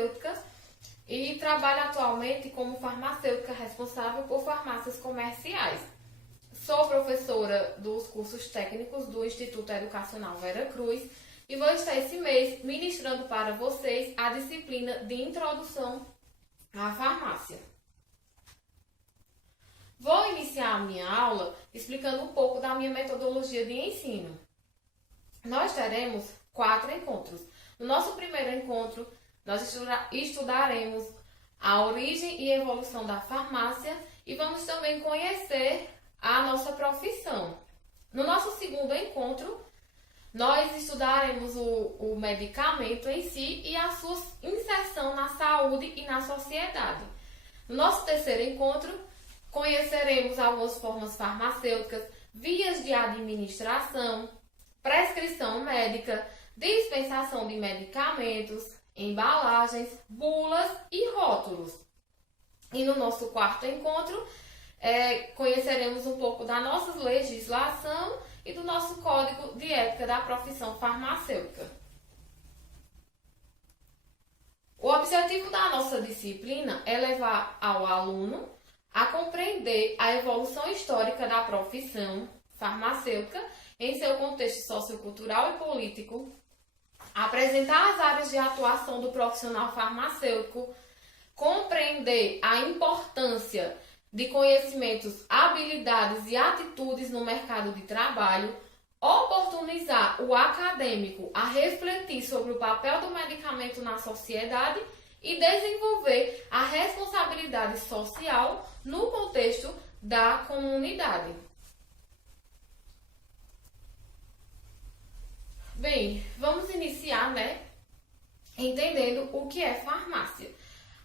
farmacêutica e trabalho atualmente como farmacêutica responsável por farmácias comerciais. Sou professora dos cursos técnicos do Instituto Educacional Vera Cruz e vou estar esse mês ministrando para vocês a disciplina de Introdução à Farmácia. Vou iniciar a minha aula explicando um pouco da minha metodologia de ensino. Nós teremos 4 encontros. No nosso primeiro encontro, nós estudaremos a origem e evolução da farmácia e vamos também conhecer a nossa profissão. No nosso segundo encontro, nós estudaremos o medicamento em si e a sua inserção na saúde e na sociedade. No nosso terceiro encontro, conheceremos algumas formas farmacêuticas, vias de administração, prescrição médica, dispensação de medicamentos, embalagens, bulas e rótulos. E no nosso quarto encontro, conheceremos um pouco da nossa legislação e do nosso código de ética da profissão farmacêutica. O objetivo da nossa disciplina é levar ao aluno a compreender a evolução histórica da profissão farmacêutica em seu contexto sociocultural e político, apresentar as áreas de atuação do profissional farmacêutico, compreender a importância de conhecimentos, habilidades e atitudes no mercado de trabalho, oportunizar o acadêmico a refletir sobre o papel do medicamento na sociedade e desenvolver a responsabilidade social no contexto da comunidade. Bem, vamos iniciar, entendendo o que é farmácia.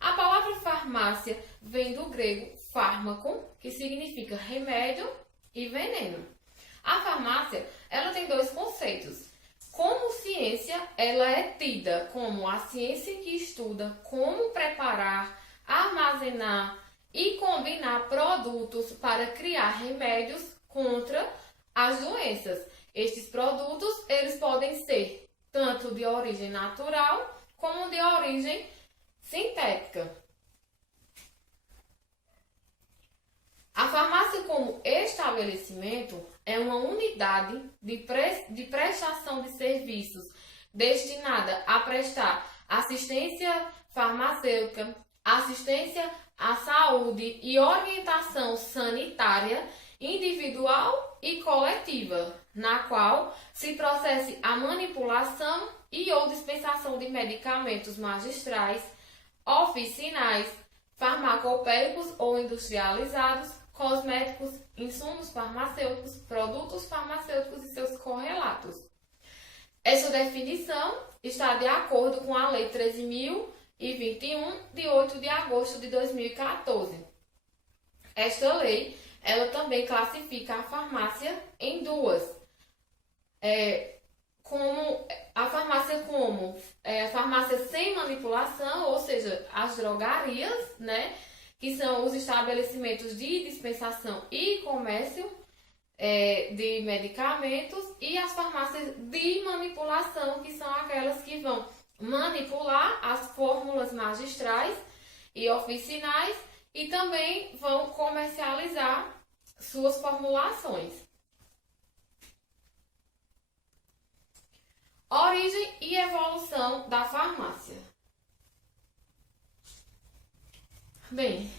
A palavra farmácia vem do grego fármaco, que significa remédio e veneno. A farmácia, ela tem 2 conceitos. Como ciência, ela é tida como a ciência que estuda como preparar, armazenar e combinar produtos para criar remédios contra as doenças. Estes produtos, eles podem ser tanto de origem natural como de origem sintética. A farmácia como estabelecimento é uma unidade de prestação de serviços destinada a prestar assistência farmacêutica, assistência à saúde e orientação sanitária individual e coletiva, na qual se processe a manipulação e ou dispensação de medicamentos magistrais, oficinais, farmacopéicos ou industrializados, cosméticos, insumos farmacêuticos, produtos farmacêuticos e seus correlatos. Essa definição está de acordo com a Lei 13.021, de 8 de agosto de 2014. Esta lei, ela também classifica a farmácia em 2. A farmácia sem manipulação, ou seja, as drogarias, que são os estabelecimentos de dispensação e comércio de medicamentos, e as farmácias de manipulação, que são aquelas que vão manipular as fórmulas magistrais e oficinais e também vão comercializar suas formulações. Origem e evolução da farmácia. Bem,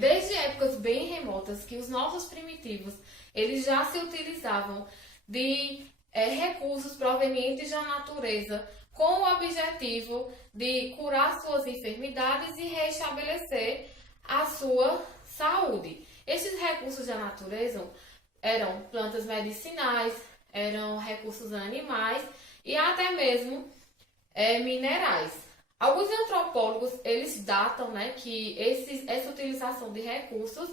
desde épocas bem remotas que os nossos primitivos eles já se utilizavam de recursos provenientes da natureza com o objetivo de curar suas enfermidades e restabelecer a sua saúde. Esses recursos da natureza eram plantas medicinais, eram recursos animais e até mesmo minerais. Alguns antropólogos, eles datam que essa utilização de recursos,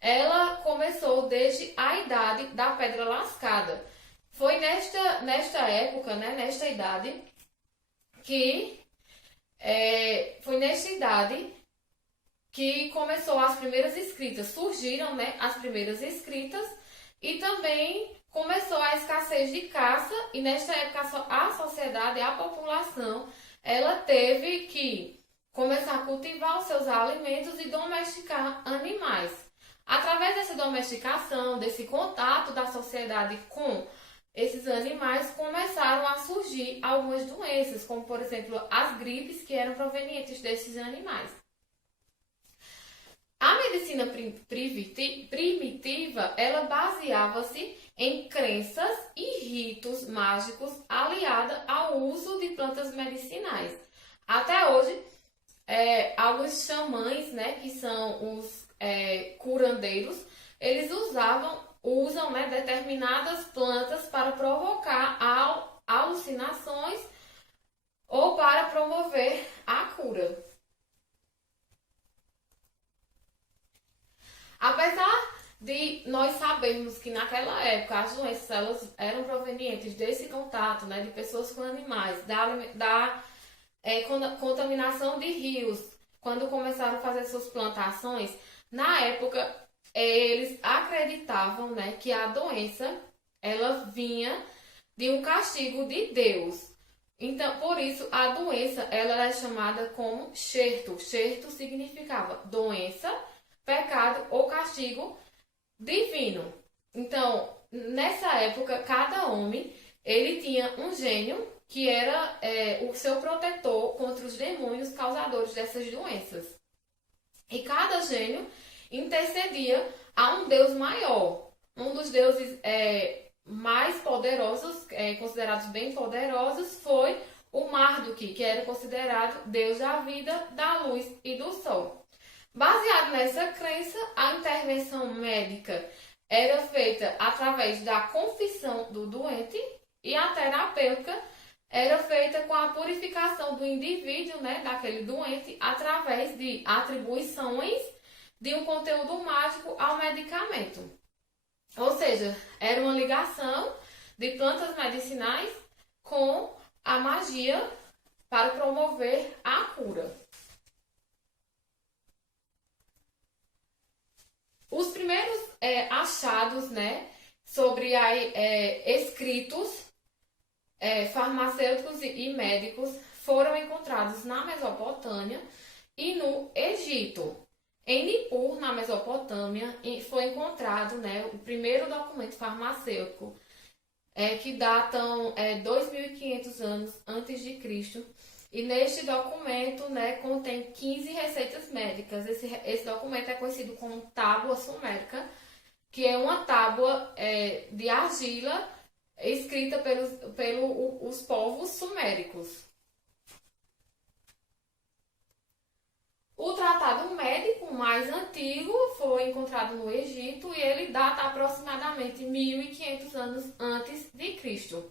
ela começou desde a idade da pedra lascada. Foi nesta época, nesta idade, que começou as primeiras escritas, surgiram as primeiras escritas e também começou a escassez de caça e nesta época a sociedade, a população, ela teve que começar a cultivar os seus alimentos e domesticar animais. Através dessa domesticação, desse contato da sociedade com esses animais, começaram a surgir algumas doenças, como por exemplo as gripes que eram provenientes desses animais. A medicina primitiva, ela baseava-se em crenças e ritos mágicos aliada ao uso de plantas medicinais. Até hoje, alguns xamãs, né, que são os curandeiros, eles usam, né, determinadas plantas para provocar alucinações ou para promover a cura. Apesar de nós sabermos que naquela época as doenças elas eram provenientes desse contato, né, de pessoas com animais, da contaminação de rios, quando começaram a fazer suas plantações, na época eles acreditavam, né, que a doença ela vinha de um castigo de Deus. Então, por isso, a doença ela é chamada como xerto. Xerto significava doença, pecado ou castigo divino. Então, nessa época, cada homem ele tinha um gênio que era o seu protetor contra os demônios causadores dessas doenças. E cada gênio intercedia a um deus maior. Um dos deuses mais poderosos, considerados bem poderosos, foi o Marduk, que era considerado deus da vida, da luz e do sol. Baseado nessa crença, a intervenção médica era feita através da confissão do doente e a terapêutica era feita com a purificação do indivíduo, né, daquele doente, através de atribuições de um conteúdo mágico ao medicamento. Ou seja, era uma ligação de plantas medicinais com a magia para promover a cura. Os primeiros achados, né, sobre escritos farmacêuticos e médicos foram encontrados na Mesopotâmia e no Egito. Em Nippur, na Mesopotâmia, foi encontrado, né, o primeiro documento farmacêutico que datam 2.500 anos antes de Cristo. E neste documento, né, contém 15 receitas médicas. Esse documento é conhecido como Tábua Sumérica, que é uma tábua de argila escrita pelos povos suméricos. O tratado médico mais antigo foi encontrado no Egito e ele data aproximadamente 1.500 anos antes de Cristo.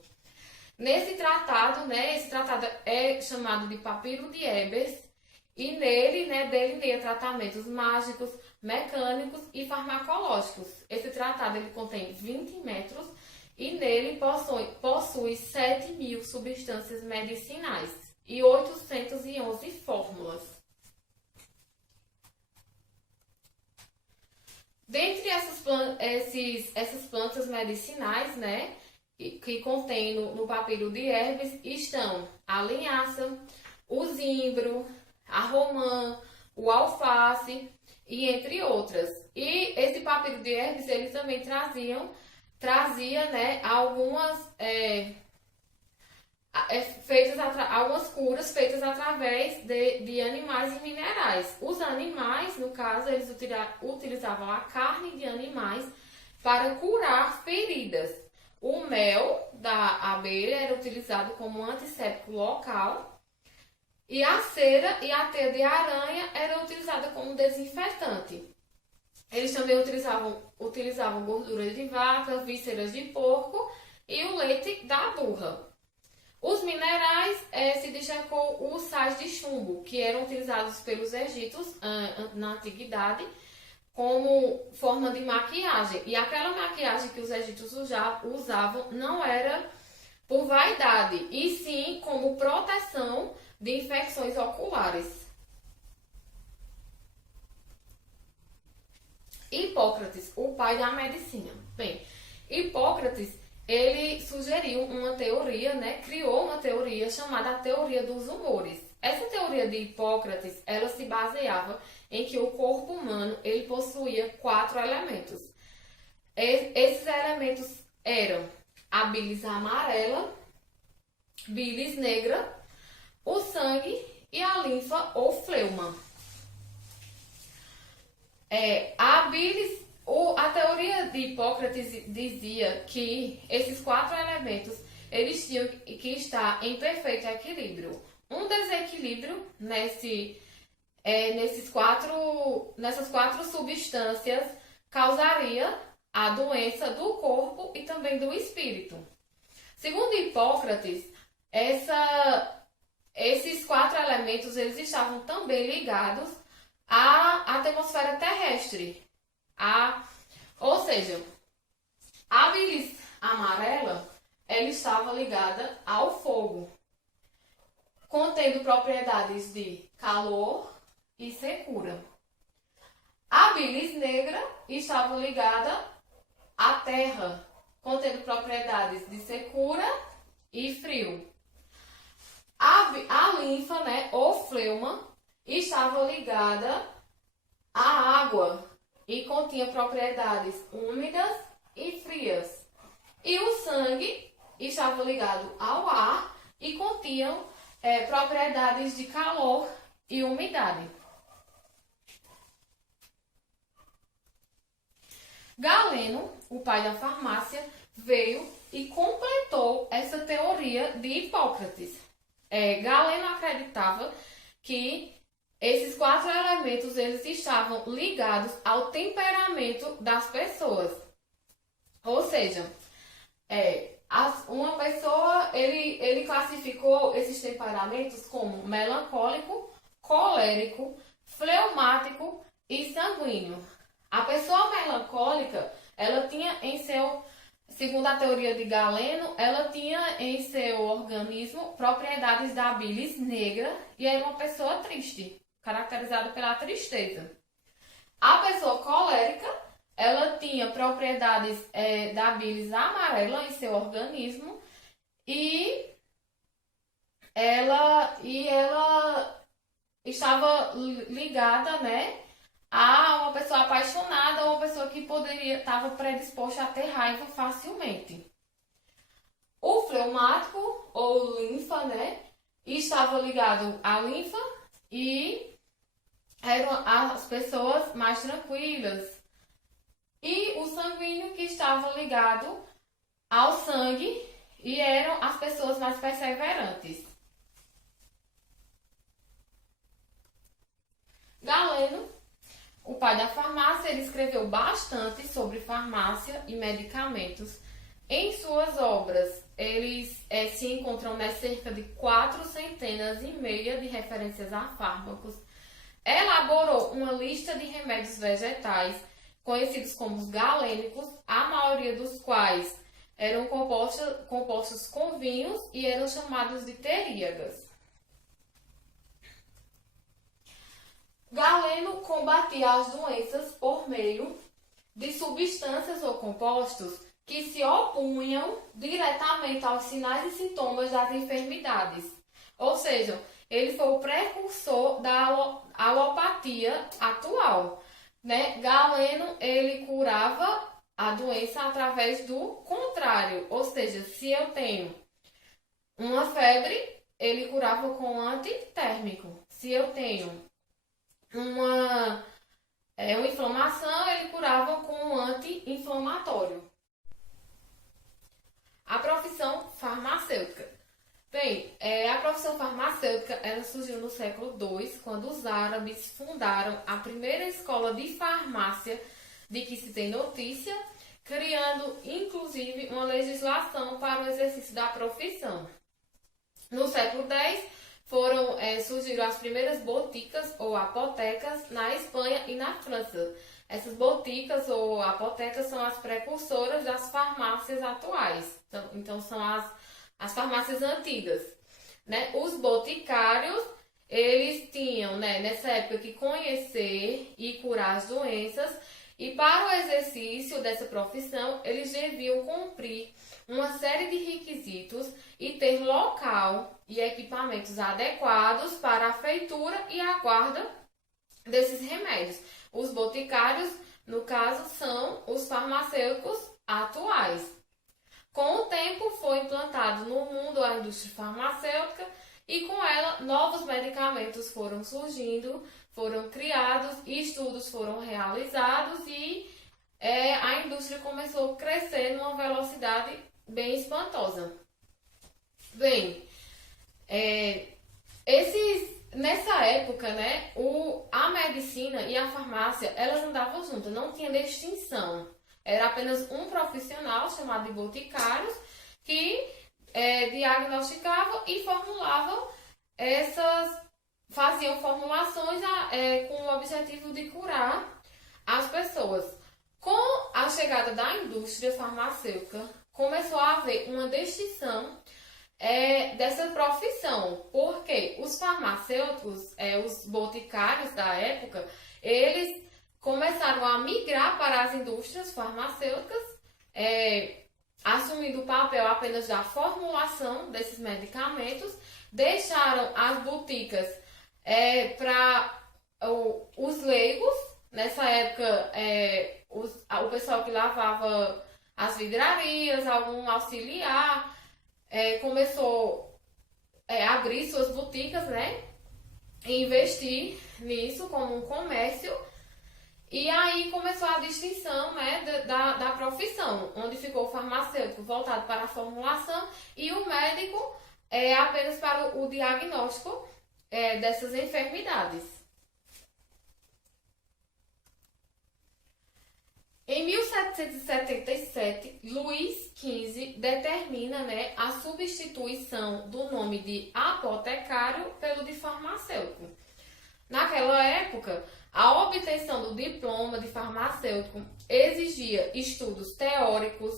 Nesse tratado, né, esse tratado é chamado de Papiro de Ebers e nele, né, delineia tratamentos mágicos, mecânicos e farmacológicos. Esse tratado ele contém 20 metros e nele possui 7.000 substâncias medicinais e 811 fórmulas. Dentre essas plantas medicinais, né, que contém no papiro de Ebers estão a linhaça, o zimbro, a romã, o alface e entre outras. E esse papiro de Ebers ele também trazia, né, algumas algumas curas feitas através de animais e minerais. Os animais, no caso, eles utilizavam a carne de animais para curar feridas. O mel da abelha era utilizado como antisséptico local e a cera e a teia de aranha era utilizada como desinfetante. Eles também utilizavam gordura de vaca, vísceras de porco e o leite da burra. Os minerais se destacou os sais de chumbo, que eram utilizados pelos egípcios na antiguidade como forma de maquiagem. E aquela maquiagem que os egípcios usavam não era por vaidade, e sim como proteção de infecções oculares. Hipócrates, o pai da medicina. Bem, Hipócrates, ele sugeriu uma teoria, né? Criou uma teoria chamada a teoria dos humores. Essa teoria de Hipócrates, ela se baseava em que o corpo humano ele possuía 4 elementos. Esses elementos eram a bilis amarela, bilis negra, o sangue e a linfa ou fleuma. A teoria de Hipócrates dizia que esses 4 elementos eles tinham que estar em perfeito equilíbrio. Um desequilíbrio nessas 4 substâncias causaria a doença do corpo e também do espírito. Segundo Hipócrates, esses 4 elementos eles estavam também ligados à atmosfera terrestre. Ou seja, a bilis amarela ela estava ligada ao fogo, contendo propriedades de calor e secura. A bilis negra estava ligada à terra, contendo propriedades de secura e frio. A linfa, ou fleuma, estava ligada à água e continha propriedades úmidas e frias. E o sangue estava ligado ao ar e continha propriedades de calor e umidade. Galeno, o pai da farmácia, veio e completou essa teoria de Hipócrates. Galeno acreditava que esses 4 elementos eles estavam ligados ao temperamento das pessoas. Ou seja, uma pessoa ele classificou esses temperamentos como melancólico, colérico, fleumático e sanguíneo. A pessoa melancólica, ela tinha segundo a teoria de Galeno, ela tinha em seu organismo propriedades da bilis negra e era uma pessoa triste, caracterizada pela tristeza. A pessoa colérica, ela tinha propriedades da bilis amarela em seu organismo e ela estava ligada, a uma pessoa apaixonada ou uma pessoa que estava predisposta a ter raiva facilmente. O fleumático ou linfa, estava ligado à linfa e eram as pessoas mais tranquilas. E o sanguíneo que estava ligado ao sangue e eram as pessoas mais perseverantes. Galeno, o pai da farmácia, ele escreveu bastante sobre farmácia e medicamentos. Em suas obras, eles se encontram cerca de 400 de referências a fármacos. Elaborou uma lista de remédios vegetais, conhecidos como os galênicos, a maioria dos quais eram compostos com vinhos e eram chamados de teríagas. Galeno combatia as doenças por meio de substâncias ou compostos que se opunham diretamente aos sinais e sintomas das enfermidades. Ou seja, ele foi o precursor da alopatia atual. Galeno, ele curava a doença através do contrário. Ou seja, se eu tenho uma febre, ele curava com antitérmico. Se eu tenho uma inflamação, ele curava com um anti-inflamatório. A profissão farmacêutica. Bem, a profissão farmacêutica ela surgiu no século II, quando os árabes fundaram a primeira escola de farmácia de que se tem notícia, criando inclusive uma legislação para o exercício da profissão. No século X, surgiram as primeiras boticas ou apotecas na Espanha e na França. Essas boticas ou apotecas são as precursoras das farmácias atuais. Então são as farmácias antigas. Os boticários, eles tinham, nessa época, que conhecer e curar as doenças. E para o exercício dessa profissão, eles deviam cumprir uma série de requisitos e ter local e equipamentos adequados para a feitura e a guarda desses remédios. Os boticários, no caso, são os farmacêuticos atuais. Com o tempo, foi implantado no mundo a indústria farmacêutica e com ela novos medicamentos foram surgindo, foram criados, estudos foram realizados e a indústria começou a crescer numa velocidade bem espantosa. Bem, nessa época, né, a medicina e a farmácia, elas andavam juntas, não tinha distinção. Era apenas um profissional chamado de boticários que diagnosticavam e formulavam faziam formulações com o objetivo de curar as pessoas. Com a chegada da indústria farmacêutica, começou a haver uma distinção dessa profissão, porque os farmacêuticos, os boticários da época, eles começaram a migrar para as indústrias farmacêuticas, assumindo o papel apenas da formulação desses medicamentos, deixaram as boticas para os leigos. Nessa época, o pessoal que lavava as vidrarias, algum auxiliar, começou a abrir suas boticas, né? E investir nisso como um comércio. E aí começou a distinção, né, da profissão, onde ficou o farmacêutico voltado para a formulação e o médico apenas para o diagnóstico dessas enfermidades. Em 1777, Luís XV determina, né, a substituição do nome de apotecário pelo de farmacêutico. Naquela época, a obtenção do diploma de farmacêutico exigia estudos teóricos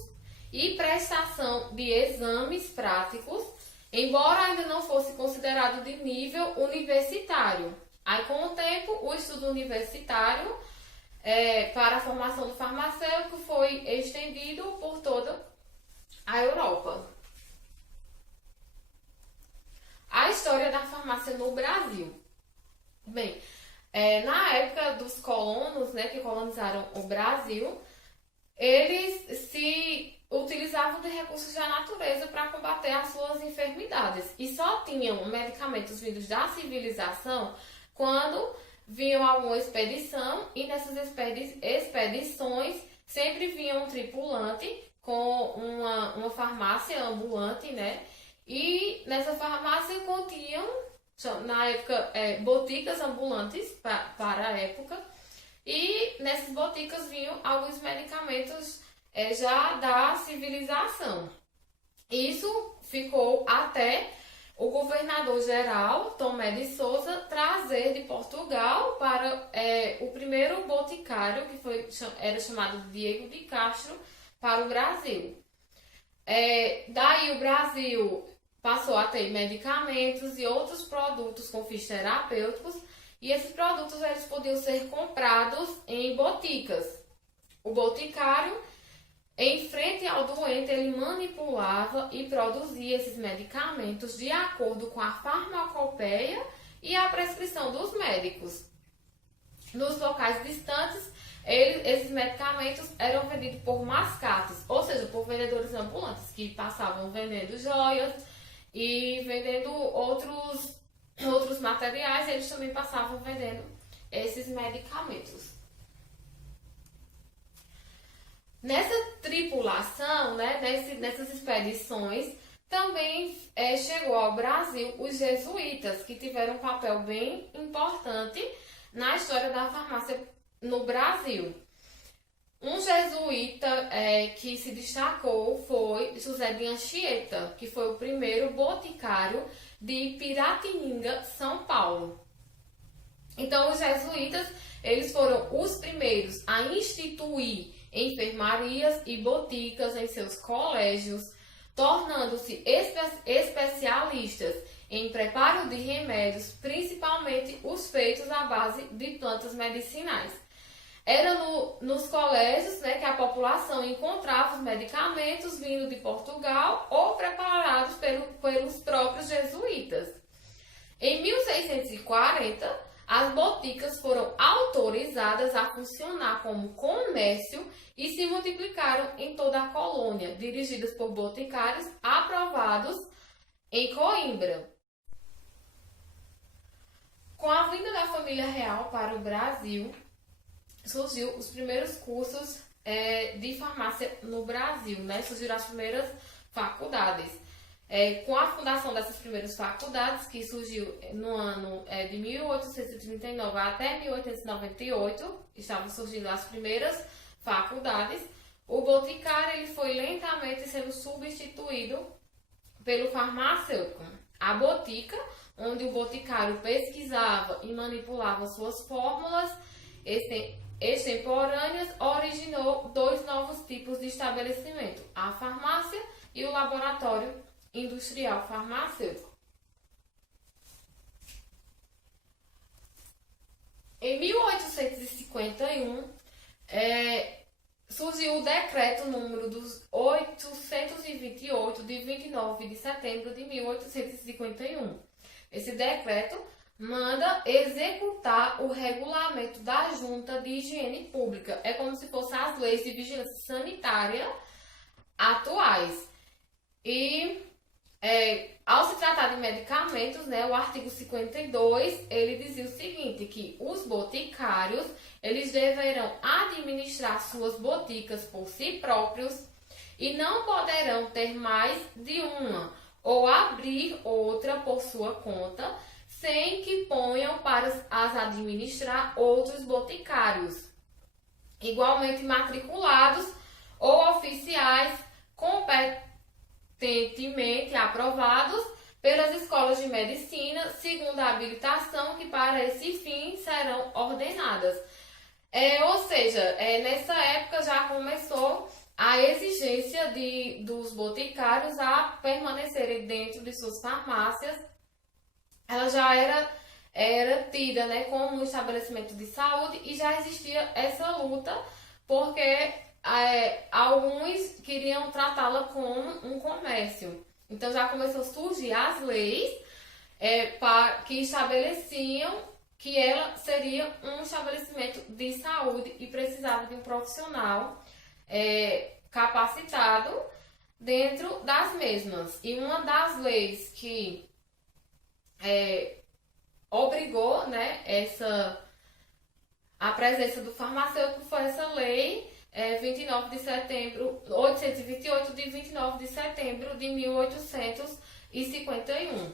e prestação de exames práticos, embora ainda não fosse considerado de nível universitário. Aí, com o tempo, o estudo universitário para a formação do farmacêutico foi estendido por toda a Europa. A história da farmácia no Brasil. Bem, na época dos colonos, né, que colonizaram o Brasil, eles se utilizavam de recursos da natureza para combater as suas enfermidades e só tinham medicamentos vindos da civilização quando vinham alguma expedição, e nessas expedições sempre vinha um tripulante com uma farmácia ambulante, né? E nessa farmácia continham, na época, boticas ambulantes para a época, e nessas boticas vinham alguns medicamentos já da civilização. Isso ficou até o governador-geral, Tomé de Souza, trazer de Portugal para o primeiro boticário, que era chamado Diego de Castro, para o Brasil. Daí o Brasil passou a ter medicamentos e outros produtos com fins terapêuticos, e esses produtos eles podiam ser comprados em boticas. O boticário, em frente ao doente, ele manipulava e produzia esses medicamentos de acordo com a farmacopeia e a prescrição dos médicos. Nos locais distantes, esses medicamentos eram vendidos por mascates, ou seja, por vendedores ambulantes, que passavam vendendo joias e vendendo outros materiais, eles também passavam vendendo esses medicamentos. Nessa tripulação, né, nessas expedições, também chegou ao Brasil os jesuítas, que tiveram um papel bem importante na história da farmácia no Brasil. Um jesuíta que se destacou foi José de Anchieta, que foi o primeiro boticário de Piratininga, São Paulo. Então, os jesuítas, eles foram os primeiros a instituir enfermarias e boticas em seus colégios, tornando-se especialistas em preparo de remédios, principalmente os feitos à base de plantas medicinais. Era nos colégios, né, que a população encontrava os medicamentos vindo de Portugal ou preparados pelos próprios jesuítas. Em 1640, as boticas foram autorizadas a funcionar como comércio e se multiplicaram em toda a colônia, dirigidas por boticários aprovados em Coimbra. Com a vinda da família real para o Brasil, surgiu os primeiros cursos de farmácia no Brasil, né? Surgiram as primeiras faculdades. Com a fundação dessas primeiras faculdades, que surgiu no ano de 1839 até 1898, estavam surgindo as primeiras faculdades, o boticário ele foi lentamente sendo substituído pelo farmacêutico. A botica, onde o boticário pesquisava e manipulava suas fórmulas extemporâneas, originou dois novos tipos de estabelecimento, a farmácia e o laboratório industrial farmacêutico. Em 1851, surgiu o decreto número 828, de 29 de setembro de 1851. Esse decreto manda executar o regulamento da Junta de Higiene Pública. É como se fossem as leis de vigilância sanitária atuais. E ao se tratar de medicamentos, né, o artigo 52, ele dizia o seguinte, que os boticários, eles deverão administrar suas boticas por si próprios e não poderão ter mais de uma ou abrir outra por sua conta, sem que ponham para as administrar outros boticários, igualmente matriculados ou oficiais competentemente aprovados pelas escolas de medicina, segundo a habilitação que para esse fim serão ordenadas. Ou seja, nessa época já começou a exigência dos boticários a permanecerem dentro de suas farmácias. Ela já era tida, né, como um estabelecimento de saúde e já existia essa luta porque alguns queriam tratá-la como um comércio. Então já começou a surgir as leis que estabeleciam que ela seria um estabelecimento de saúde e precisava de um profissional capacitado dentro das mesmas. E uma das leis que obrigou, né, a presença do farmacêutico foi essa lei 29 de setembro, 828, de 29 de setembro de 1851.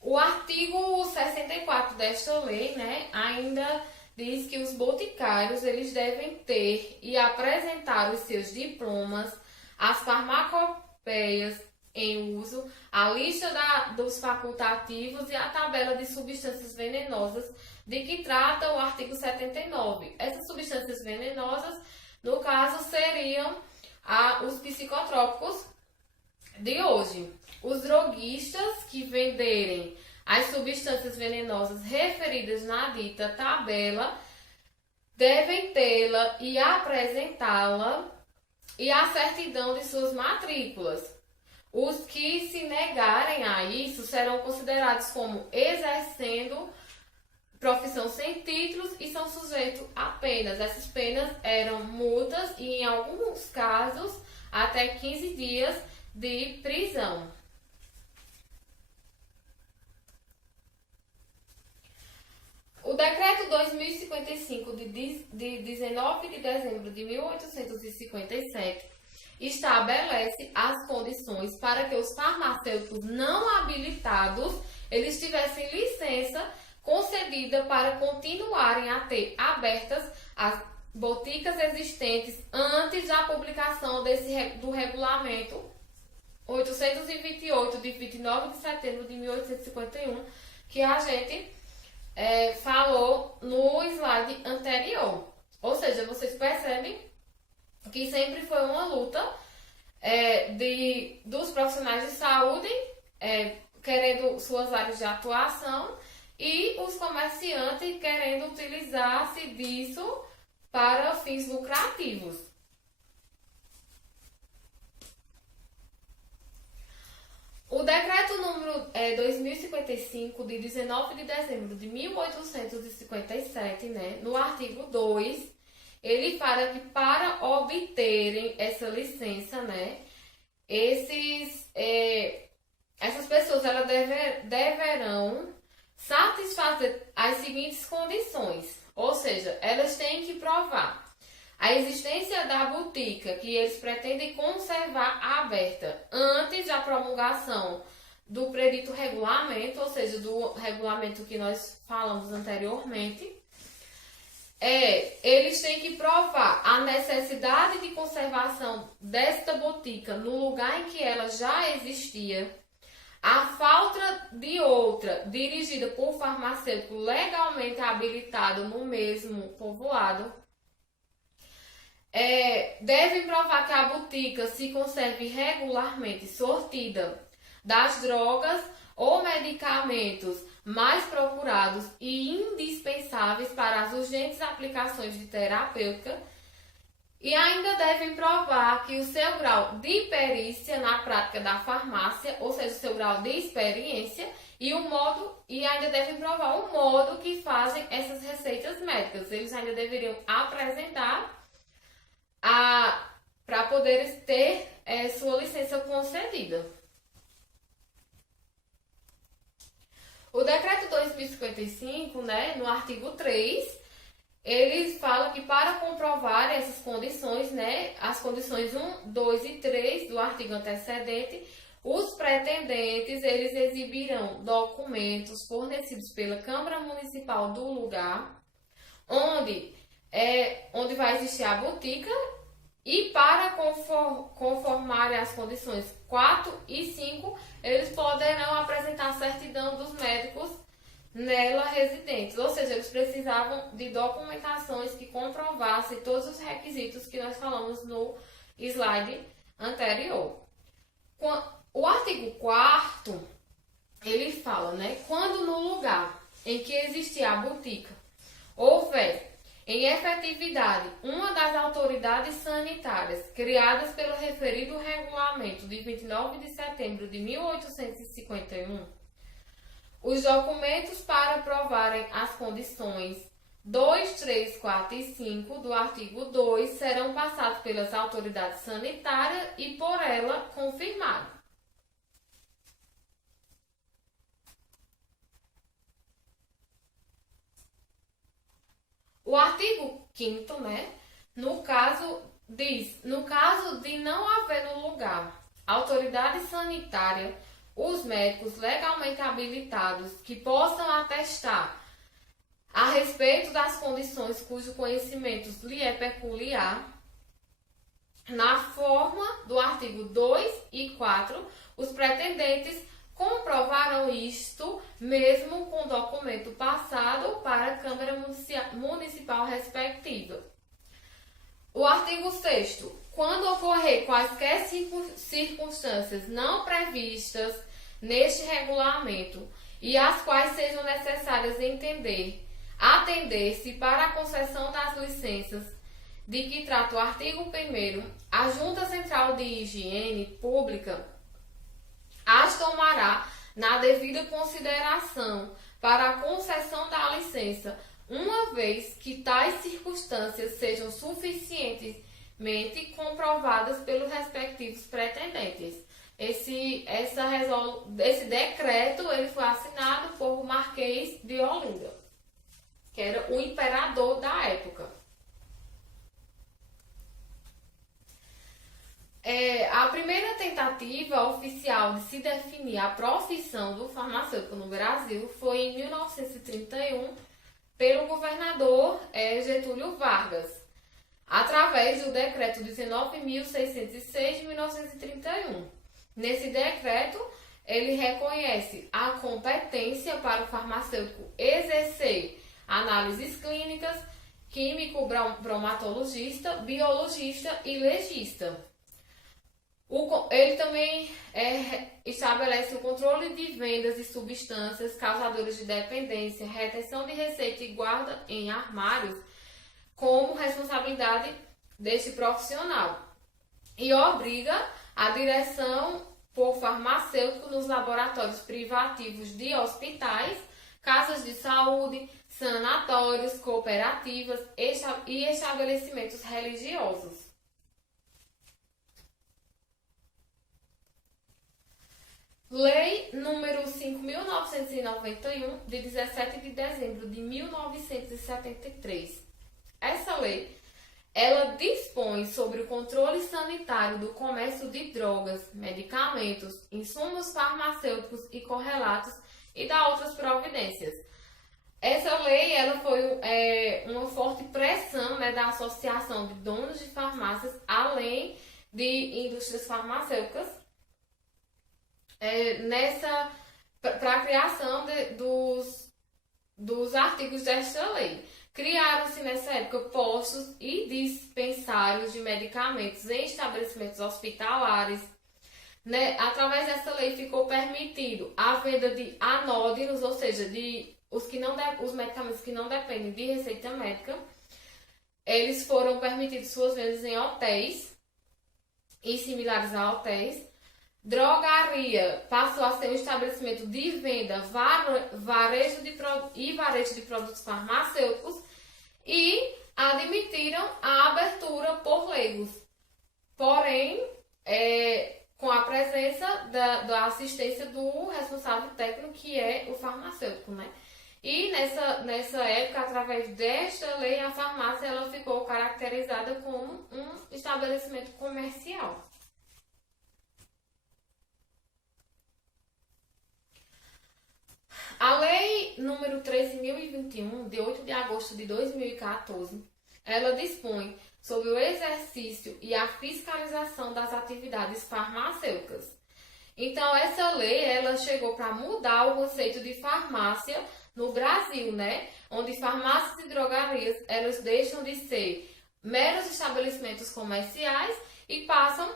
O artigo 64 desta lei, né, ainda diz que os boticários eles devem ter e apresentar os seus diplomas, as farmacopeias em uso, a lista dos facultativos e a tabela de substâncias venenosas de que trata o artigo 79. Essas substâncias venenosas, no caso, seriam os psicotrópicos de hoje. Os droguistas que venderem as substâncias venenosas referidas na dita tabela devem tê-la e apresentá-la e a certidão de suas matrículas. Os que se negarem a isso serão considerados como exercendo profissão sem títulos e são sujeitos a penas. Essas penas eram multas e, em alguns casos, até 15 dias de prisão. O Decreto 2055, de 19 de dezembro de 1857, estabelece as condições para que os farmacêuticos não habilitados eles tivessem licença concedida para continuarem a ter abertas as boticas existentes antes da publicação do regulamento 828, de 29 de setembro de 1851, que a gente falou no slide anterior. Ou seja, vocês percebem que sempre foi uma luta dos profissionais de saúde querendo suas áreas de atuação e os comerciantes querendo utilizar-se disso para fins lucrativos. O decreto número 2055, de 19 de dezembro de 1857, né, no artigo 2, ele fala que para obterem essa licença, né, essas pessoas elas deverão satisfazer as seguintes condições, ou seja, elas têm que provar a existência da botica que eles pretendem conservar aberta antes da promulgação do predito regulamento, ou seja, do regulamento que nós falamos anteriormente. Eles têm que provar a necessidade de conservação desta botica no lugar em que ela já existia, a falta de outra dirigida por farmacêutico legalmente habilitado no mesmo povoado. Devem provar que a botica se conserve regularmente sortida das drogas ou medicamentos mais procurados e indispensáveis para as urgentes aplicações de terapêutica, e ainda devem provar que o seu grau de perícia na prática da farmácia, ou seja, o seu grau de experiência, e ainda devem provar o modo que fazem essas receitas médicas. Eles ainda deveriam apresentar para poder ter sua licença concedida. O decreto 2055, né, no artigo 3, ele fala que para comprovar essas condições, né, as condições 1, 2 e 3 do artigo antecedente, os pretendentes eles exibirão documentos fornecidos pela Câmara Municipal do lugar onde vai existir a botica, e para conformarem as condições 4 e 5, eles poderão apresentar a certidão dos médicos nela residentes, ou seja, eles precisavam de documentações que comprovassem todos os requisitos que nós falamos no slide anterior. O artigo 4º, ele fala, né, quando no lugar em que existir a botica houver em efetividade uma das autoridades sanitárias criadas pelo referido regulamento de 29 de setembro de 1851, os documentos para provarem as condições 2, 3, 4 e 5 do artigo 2 serão passados pelas autoridades sanitárias e por ela confirmados. O artigo 5º, né, no caso de não haver no lugar autoridade sanitária, os médicos legalmente habilitados que possam atestar a respeito das condições cujo conhecimento lhe é peculiar, na forma do artigo 2 e 4, os pretendentes comprovarão isto mesmo com documento passado para a Câmara Municipal respectiva. O artigo 6º. Quando ocorrer quaisquer circunstâncias não previstas neste regulamento e as quais sejam necessárias atender-se para a concessão das licenças de que trata o artigo 1º, a Junta Central de Higiene Pública as tomará na devida consideração para a concessão da licença, uma vez que tais circunstâncias sejam suficientemente comprovadas pelos respectivos pretendentes. Esse decreto ele foi assinado por Marquês de Olinda, que era o imperador da época. A primeira tentativa oficial de se definir a profissão do farmacêutico no Brasil foi em 1931 pelo governador Getúlio Vargas, através do decreto 19.606 de 1931. Nesse decreto, ele reconhece a competência para o farmacêutico exercer análises clínicas, químico, bromatologista, biologista e legista. Ele também estabelece o controle de vendas de substâncias causadoras de dependência, retenção de receita e guarda em armários como responsabilidade deste profissional e obriga a direção por farmacêutico nos laboratórios privativos de hospitais, casas de saúde, sanatórios, cooperativas e estabelecimentos religiosos. Lei número 5.991, de 17 de dezembro de 1973. Essa lei, ela dispõe sobre o controle sanitário do comércio de drogas, medicamentos, insumos farmacêuticos e correlatos e dá outras providências. Essa lei, ela foi uma forte pressão, né, da Associação de Donos de Farmácias, além de indústrias farmacêuticas, para a criação dos artigos desta lei. Criaram-se nessa época postos e dispensários de medicamentos em estabelecimentos hospitalares. Né? Através dessa lei ficou permitido a venda de anódinos, ou seja, os medicamentos que não dependem de receita médica. Eles foram permitidos suas vendas em hotéis e similares a hotéis. Drogaria passou a ser um estabelecimento de venda, varejo de produtos farmacêuticos e admitiram a abertura por leigos. Porém, com a presença da assistência do responsável técnico, que é o farmacêutico, né? E nessa época, através desta lei, a farmácia ela ficou caracterizada como um estabelecimento comercial. A Lei número 13.021, de 8 de agosto de 2014, ela dispõe sobre o exercício e a fiscalização das atividades farmacêuticas. Então, essa lei, ela chegou para mudar o conceito de farmácia no Brasil, né? Onde farmácias e drogarias, elas deixam de ser meros estabelecimentos comerciais e passam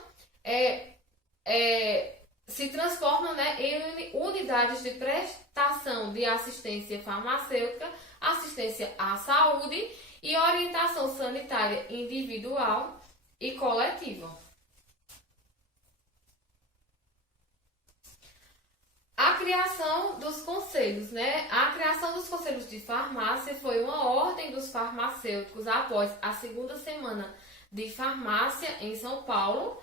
se transformam, né, em unidades de prestação de assistência farmacêutica, assistência à saúde e orientação sanitária individual e coletiva. A criação dos conselhos, né? A criação dos conselhos de farmácia foi uma ordem dos farmacêuticos após a segunda semana de farmácia em São Paulo.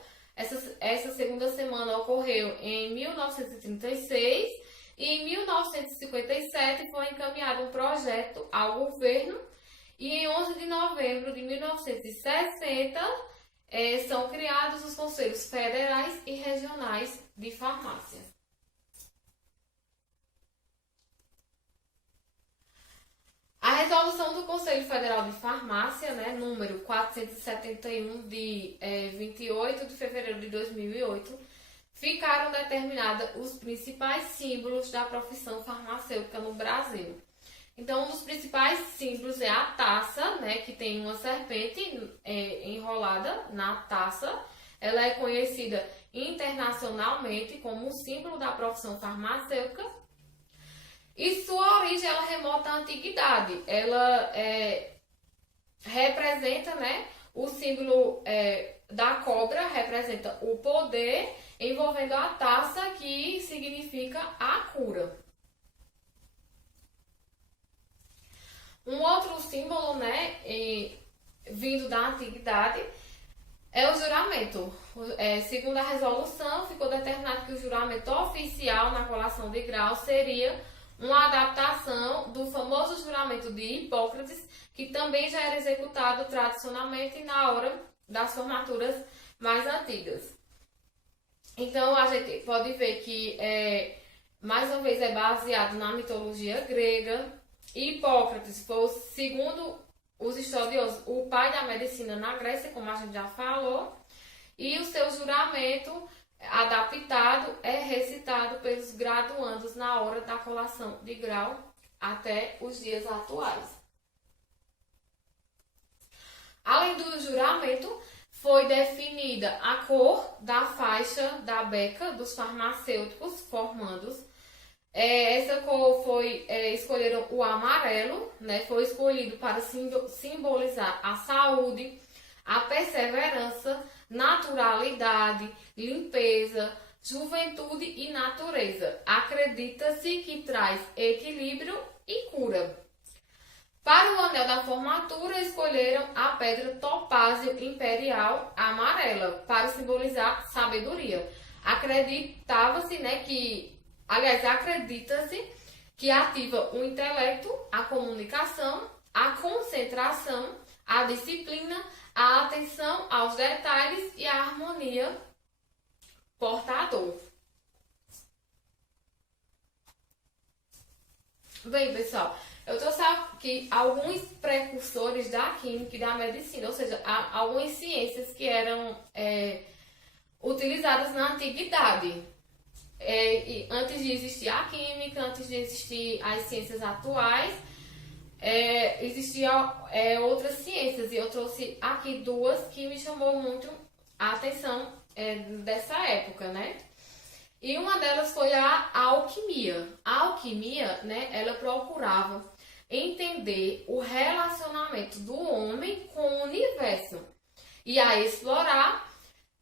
Essa segunda semana ocorreu em 1936 e em 1957 foi encaminhado um projeto ao governo e em 11 de novembro de 1960 são criados os conselhos federais e regionais de farmácia. A resolução do Conselho Federal de Farmácia, né, número 471, de 28 de fevereiro de 2008, ficaram determinados os principais símbolos da profissão farmacêutica no Brasil. Então, um dos principais símbolos é a taça, né, que tem uma serpente enrolada na taça. Ela é conhecida internacionalmente como um símbolo da profissão farmacêutica. E sua origem ela remota à antiguidade. Ela representa, né, o símbolo da cobra, representa o poder, envolvendo a taça, que significa a cura. Um outro símbolo, né, vindo da antiguidade, é o juramento. Segundo a resolução, ficou determinado que o juramento oficial na colação de grau seria uma adaptação do famoso juramento de Hipócrates, que também já era executado tradicionalmente na hora das formaturas mais antigas. Então, a gente pode ver que, mais uma vez, é baseado na mitologia grega. Hipócrates foi, segundo os estudiosos, o pai da medicina na Grécia, como a gente já falou, e o seu juramento adaptado é recitado pelos graduandos na hora da colação de grau até os dias atuais. Além do juramento, foi definida a cor da faixa da beca dos farmacêuticos formandos. Essa cor foi, escolheram o amarelo, né? Foi escolhido para simbolizar a saúde, a perseverança, naturalidade, limpeza, juventude e natureza. Acredita-se que traz equilíbrio e cura. Para o anel da formatura, escolheram a pedra topázio imperial amarela para simbolizar sabedoria. Acreditava-se, né, acredita-se que ativa o intelecto, a comunicação, a concentração, a disciplina, a atenção aos detalhes e a harmonia portador. Bem, pessoal, eu trouxe aqui alguns precursores da química e da medicina, ou seja, algumas ciências que eram utilizadas na antiguidade. E antes de existir a química, antes de existir as ciências atuais, existiam outras ciências, e eu trouxe aqui duas que me chamou muito a atenção dessa época, né? E uma delas foi a alquimia. A alquimia, né, ela procurava entender o relacionamento do homem com o universo e a explorar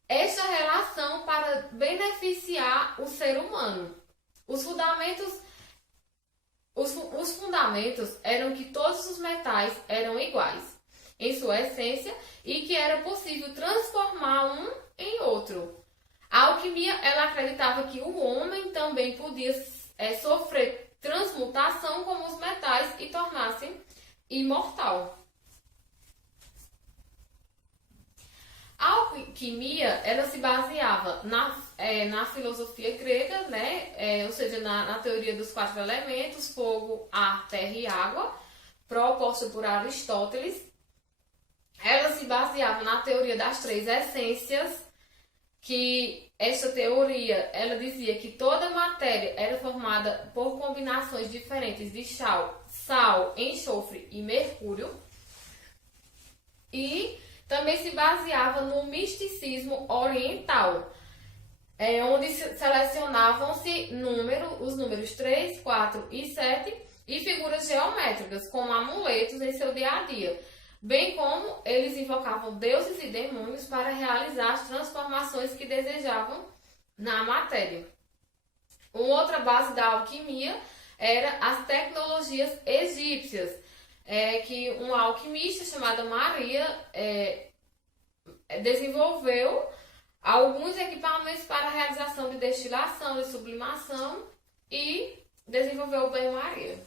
esta relação para beneficiar o ser humano. Os fundamentos eram que todos os metais eram iguais em sua essência e que era possível transformar um em outro. A alquimia, ela acreditava que o homem também podia sofrer transmutação como os metais e tornar-se imortal. A alquimia, ela se baseava na filosofia grega, né? Ou seja, na teoria dos 4 elementos, fogo, ar, terra e água, proposta por Aristóteles. Ela se baseava na teoria das 3 essências, que esta teoria, ela dizia que toda matéria era formada por combinações diferentes de sal, enxofre e mercúrio. E também se baseava no misticismo oriental, onde selecionavam-se os números 3, 4 e 7 e figuras geométricas, como amuletos em seu dia a dia, bem como eles invocavam deuses e demônios para realizar as transformações que desejavam na matéria. Uma outra base da alquimia era as tecnologias egípcias, que uma alquimista chamada Maria desenvolveu alguns equipamentos para a realização de destilação, de sublimação, e desenvolveu o banho-maria.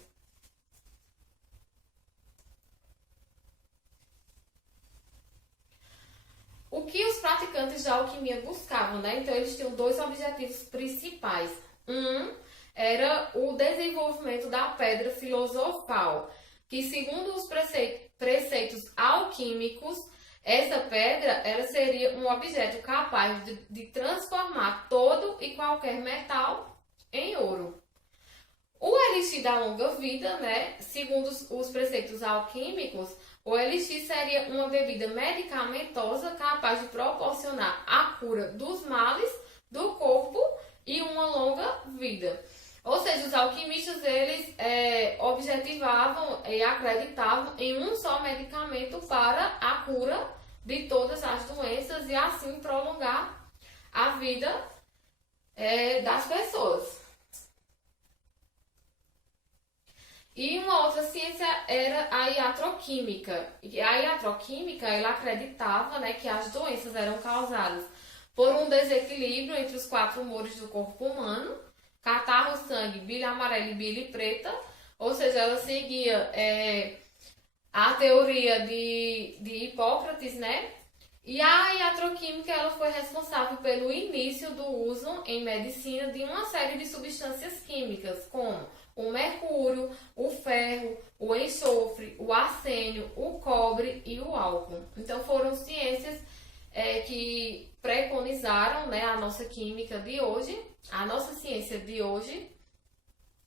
O que os praticantes da alquimia buscavam, né? Então, eles tinham 2 objetivos principais. Um era o desenvolvimento da pedra filosofal, que, segundo os preceitos alquímicos, essa pedra ela seria um objeto capaz de transformar todo e qualquer metal em ouro. O elixir da longa vida, né? Segundo os preceitos alquímicos, o elixir seria uma bebida medicamentosa capaz de proporcionar a cura dos males do corpo e uma longa vida. Ou seja, os alquimistas, eles objetivavam e acreditavam em um só medicamento para a cura de todas as doenças e assim prolongar a vida das pessoas. E uma outra ciência era a iatroquímica. E a iatroquímica, ela acreditava, né, que as doenças eram causadas por um desequilíbrio entre os 4 humores do corpo humano: catarro, sangue, bile amarela e bile preta. Ou seja, ela seguia a teoria de Hipócrates, né? E a iatroquímica, ela foi responsável pelo início do uso em medicina de uma série de substâncias químicas, como o mercúrio, o ferro, o enxofre, o arsênio, o cobre e o álcool. Então, foram ciências que preconizaram, né, a nossa química de hoje, a nossa ciência de hoje,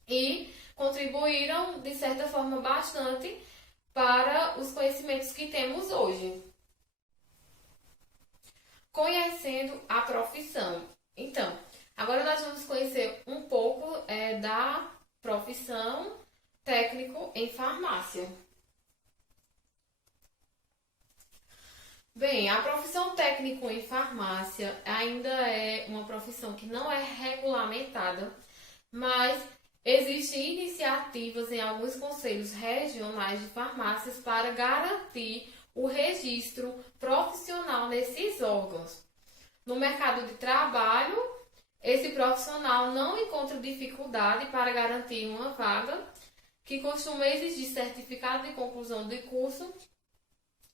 e contribuíram, de certa forma, bastante para os conhecimentos que temos hoje. conhecendo a profissão. Então, agora nós vamos conhecer um pouco da profissão técnico em farmácia. Bem, a profissão técnico em farmácia ainda é uma profissão que não é regulamentada, mas existem iniciativas em alguns conselhos regionais de farmácias para garantir o registro profissional nesses órgãos. No mercado de trabalho, esse profissional não encontra dificuldade para garantir uma vaga, que costuma exigir certificado de conclusão de curso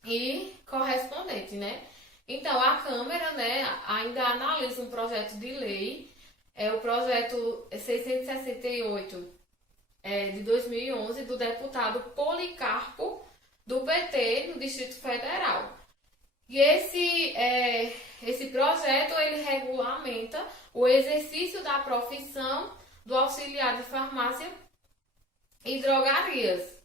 e correspondente, né? Então, a Câmara, né, ainda analisa um projeto de lei, o projeto 668 de 2011, do deputado Policarpo, do PT, no Distrito Federal. E esse projeto, ele regulamenta o exercício da profissão do auxiliar de farmácia e drogarias.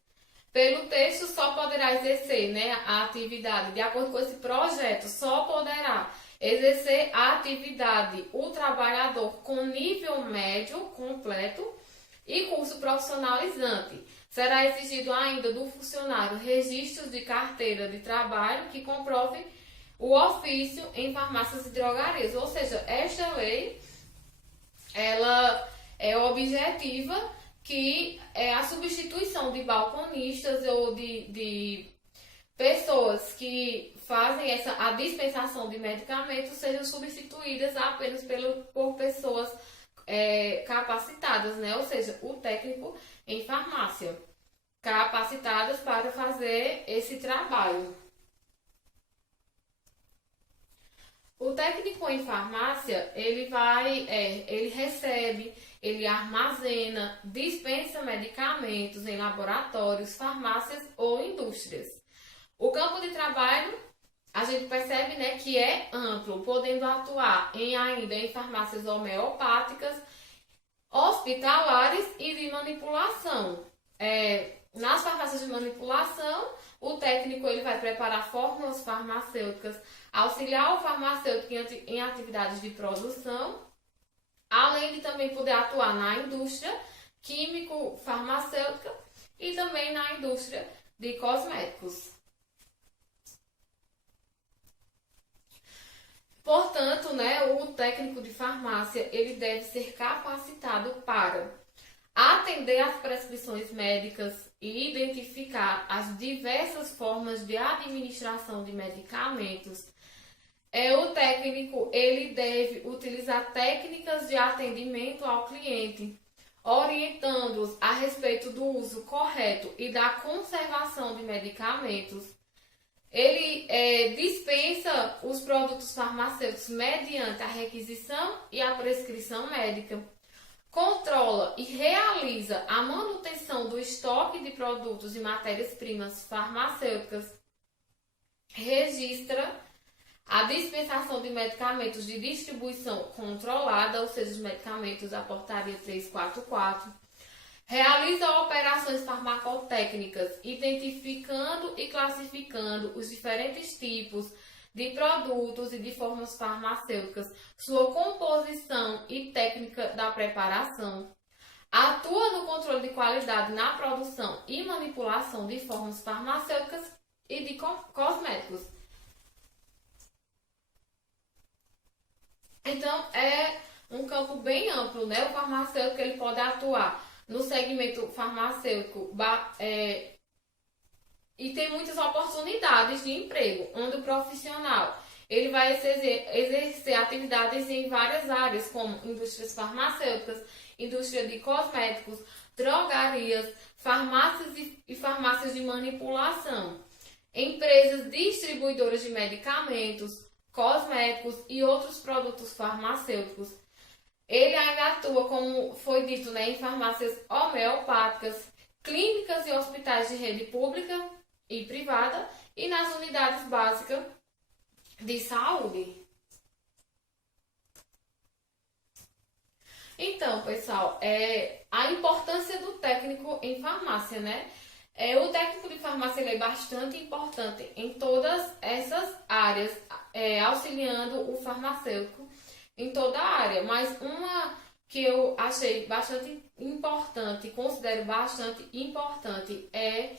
Pelo texto, só poderá exercer, né, a atividade, de acordo com esse projeto, só poderá exercer a atividade o trabalhador com nível médio completo e curso profissionalizante. Será exigido ainda do funcionário registros de carteira de trabalho que comprovem o ofício em farmácias e drogarias. Ou seja, esta lei, ela é objetiva, que é a substituição de balconistas ou de pessoas que fazem a dispensação de medicamentos sejam substituídas apenas por pessoas capacitadas, né? Ou seja, o técnico em farmácia, capacitadas para fazer esse trabalho. O técnico em farmácia, ele recebe, ele armazena, dispensa medicamentos em laboratórios, farmácias ou indústrias. O campo de trabalho, a gente percebe, né, que é amplo, podendo atuar ainda em farmácias homeopáticas, hospitalares e de manipulação. Nas farmácias de manipulação, o técnico ele vai preparar fórmulas farmacêuticas, auxiliar o farmacêutico em atividades de produção, além de também poder atuar na indústria químico-farmacêutica e também na indústria de cosméticos. Portanto, né, o técnico de farmácia ele deve ser capacitado para atender às prescrições médicas e identificar as diversas formas de administração de medicamentos. O técnico ele deve utilizar técnicas de atendimento ao cliente, orientando-os a respeito do uso correto e da conservação de medicamentos. Ele dispensa os produtos farmacêuticos mediante a requisição e a prescrição médica. Controla e realiza a manutenção do estoque de produtos e matérias-primas farmacêuticas. Registra a dispensação de medicamentos de distribuição controlada, ou seja, os medicamentos da portaria 344. Realiza operações farmacotécnicas, identificando e classificando os diferentes tipos de produtos e de formas farmacêuticas, sua composição e técnica da preparação. Atua no controle de qualidade na produção e manipulação de formas farmacêuticas e de cosméticos. Então, é um campo bem amplo, né? O farmacêutico ele pode atuar no segmento farmacêutico e tem muitas oportunidades de emprego, onde o profissional ele vai exercer atividades em várias áreas, como indústrias farmacêuticas, indústria de cosméticos, drogarias, farmácias e farmácias de manipulação, empresas distribuidoras de medicamentos, cosméticos e outros produtos farmacêuticos. Ele ainda atua, como foi dito, né, em farmácias homeopáticas, clínicas e hospitais de rede pública e privada e nas unidades básicas de saúde. Então, pessoal, a importância do técnico em farmácia, né? O técnico de farmácia ele é bastante importante em todas essas áreas, auxiliando o farmacêutico em toda a área. Mas uma que eu achei bastante importante, considero bastante importante, é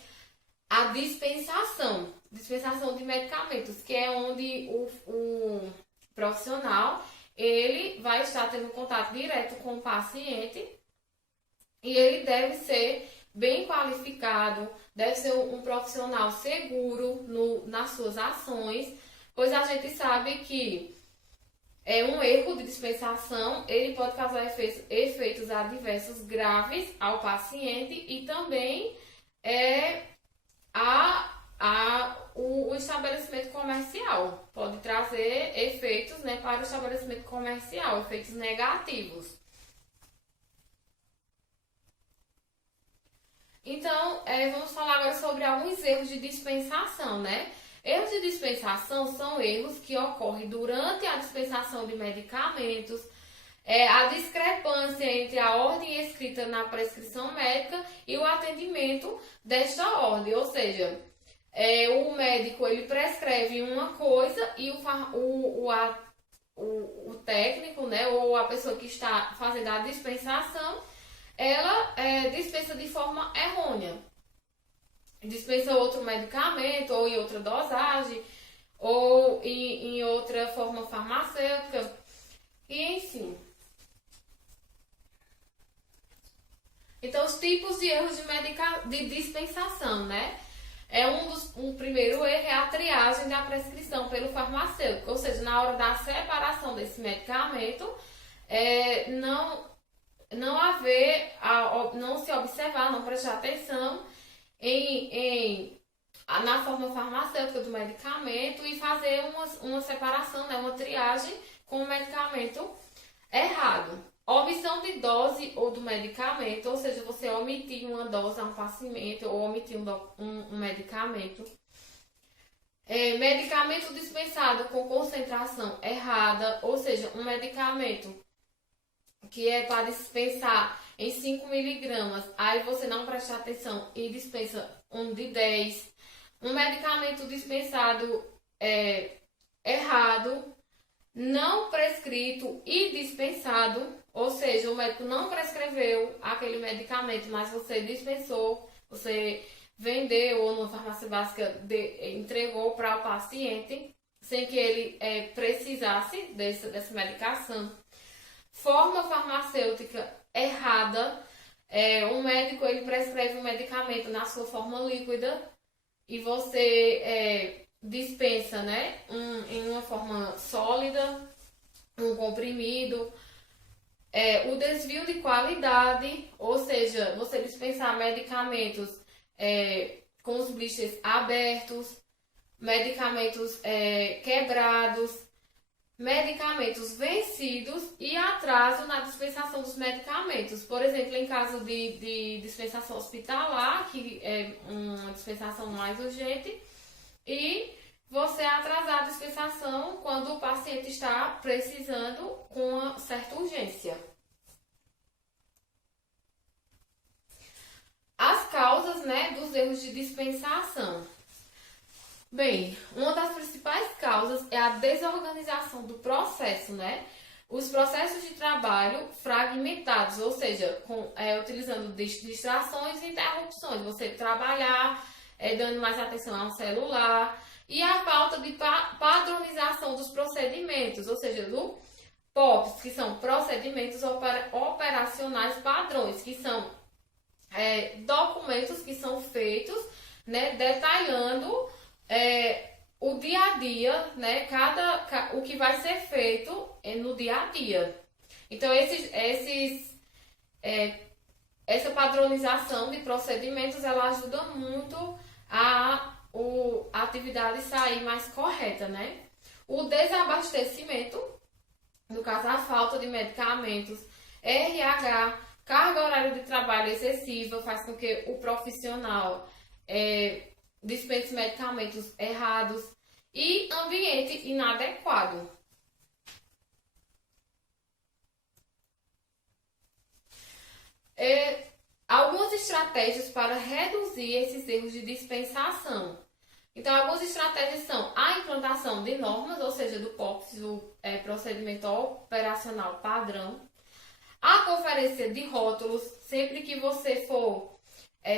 a dispensação de medicamentos, que é onde o profissional ele vai estar tendo contato direto com o paciente e ele deve ser bem qualificado, deve ser um profissional seguro nas suas ações, pois a gente sabe que um erro de dispensação ele pode causar efeitos adversos graves ao paciente e também o estabelecimento comercial. Pode trazer efeitos, né, para o estabelecimento comercial, efeitos negativos. Então, vamos falar agora sobre alguns erros de dispensação, né? Erros de dispensação são erros que ocorrem durante a dispensação de medicamentos, a discrepância entre a ordem escrita na prescrição médica e o atendimento desta ordem, ou seja, o médico ele prescreve uma coisa e o técnico, né, ou a pessoa que está fazendo a dispensação, ela dispensa de forma errônea. Dispensa outro medicamento, ou em outra dosagem, ou em outra forma farmacêutica, e enfim. Então, os tipos de erros de dispensação, né? Um primeiro erro é a triagem da prescrição pelo farmacêutico, ou seja, na hora da separação desse medicamento, não se observar, não prestar atenção na forma farmacêutica do medicamento e fazer uma separação, né, uma triagem com o medicamento errado. Omissão de dose ou do medicamento, ou seja, você omitir uma dose a um paciente ou omitir um medicamento. Medicamento dispensado com concentração errada, ou seja, um medicamento que é para dispensar em 5 miligramas, aí você não presta atenção e dispensa um de 10. Um medicamento dispensado errado, não prescrito e dispensado, ou seja, o médico não prescreveu aquele medicamento, mas você dispensou, você vendeu ou numa farmácia básica entregou para o paciente sem que ele precisasse dessa medicação. Forma farmacêutica errada, um médico ele prescreve um medicamento na sua forma líquida e você dispensa, né, em uma forma sólida, um comprimido. O desvio de qualidade, ou seja, você dispensar medicamentos com os blisters abertos, medicamentos quebrados, medicamentos vencidos e atraso na dispensação dos medicamentos. Por exemplo, em caso de dispensação hospitalar, que é uma dispensação mais urgente, e você atrasar a dispensação quando o paciente está precisando com uma certa urgência. As causas, né, dos erros de dispensação. Bem, uma das principais causas é a desorganização do processo, né? Os processos de trabalho fragmentados, ou seja, utilizando distrações e interrupções. Você trabalhar, dando mais atenção ao celular. E a falta de padronização dos procedimentos, ou seja, do POPs, que são procedimentos operacionais padrões, que são documentos que são feitos, né, detalhando o dia a dia, né, o que vai ser feito no dia a dia. Então, essa padronização de procedimentos, ela ajuda muito a atividade sair mais correta, né? O desabastecimento, no caso a falta de medicamentos, RH, carga horária de trabalho excessiva, faz com que o profissional dispense medicamentos errados e ambiente inadequado. algumas estratégias para reduzir esses erros de dispensação. Então, algumas estratégias são a implantação de normas, ou seja, do POPs, o Procedimento Operacional Padrão, a conferência de rótulos. Sempre que você for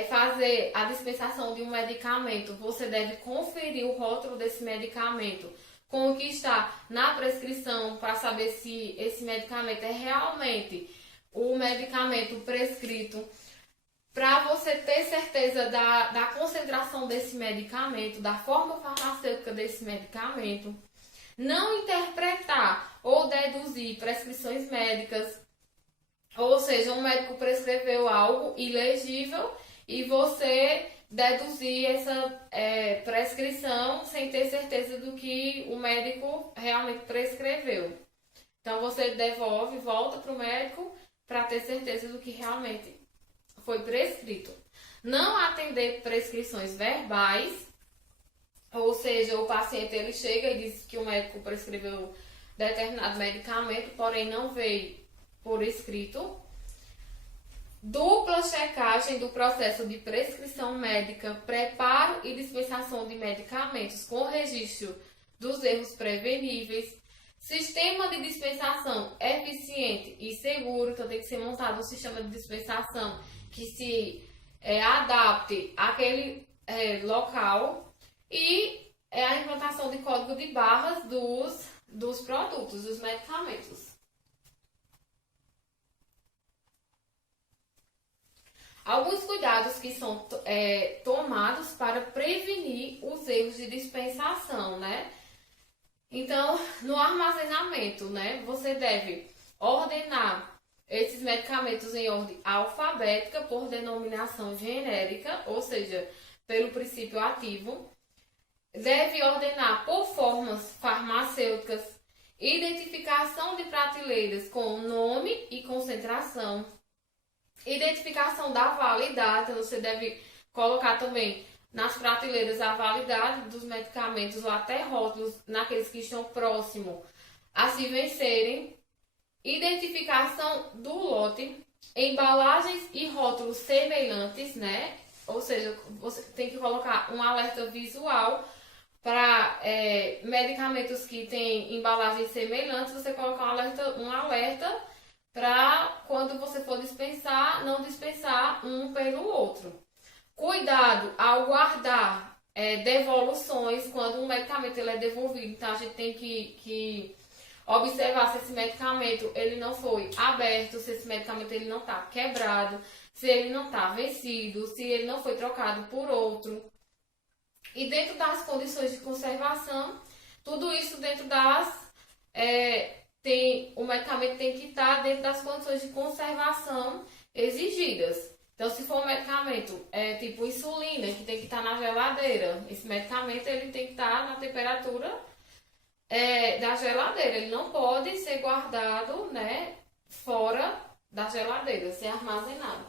fazer a dispensação de um medicamento, você deve conferir o rótulo desse medicamento com o que está na prescrição para saber se esse medicamento é realmente o medicamento prescrito, para você ter certeza da concentração desse medicamento, da forma farmacêutica desse medicamento. Não interpretar ou deduzir prescrições médicas, ou seja, um médico prescreveu algo ilegível e você deduzir essa prescrição sem ter certeza do que o médico realmente prescreveu. Então você devolve, volta para o médico para ter certeza do que realmente foi prescrito. Não atender prescrições verbais, ou seja, o paciente ele chega e diz que o médico prescreveu determinado medicamento, porém não veio por escrito. Dupla checagem do processo de prescrição médica, preparo e dispensação de medicamentos com registro dos erros preveníveis. Sistema de dispensação eficiente e seguro, então tem que ser montado um sistema de dispensação que se adapte àquele local, e a implantação de código de barras dos produtos, dos medicamentos. Alguns cuidados que são tomados para prevenir os erros de dispensação, né? Então, no armazenamento, né, você deve ordenar esses medicamentos em ordem alfabética por denominação genérica, ou seja, pelo princípio ativo. Deve ordenar por formas farmacêuticas, identificação de prateleiras com nome e concentração, identificação da validade. Você deve colocar também nas prateleiras a validade dos medicamentos ou até rótulos naqueles que estão próximos a se vencerem. Identificação do lote, embalagens e rótulos semelhantes, né? Ou seja, você tem que colocar um alerta visual para medicamentos que têm embalagens semelhantes. Você coloca um alerta para quando você for dispensar, não dispensar um pelo outro. Cuidado ao guardar devoluções quando um medicamento ele é devolvido. Então a gente tem que observar se esse medicamento ele não foi aberto, se esse medicamento ele não está quebrado, se ele não está vencido, se ele não foi trocado por outro. E dentro das condições de conservação, tudo isso dentro o medicamento tem que estar dentro das condições de conservação exigidas. Então, se for um medicamento tipo insulina, que tem que estar na geladeira, esse medicamento ele tem que estar na temperatura da geladeira. Ele não pode ser guardado, né, fora da geladeira, ser armazenado.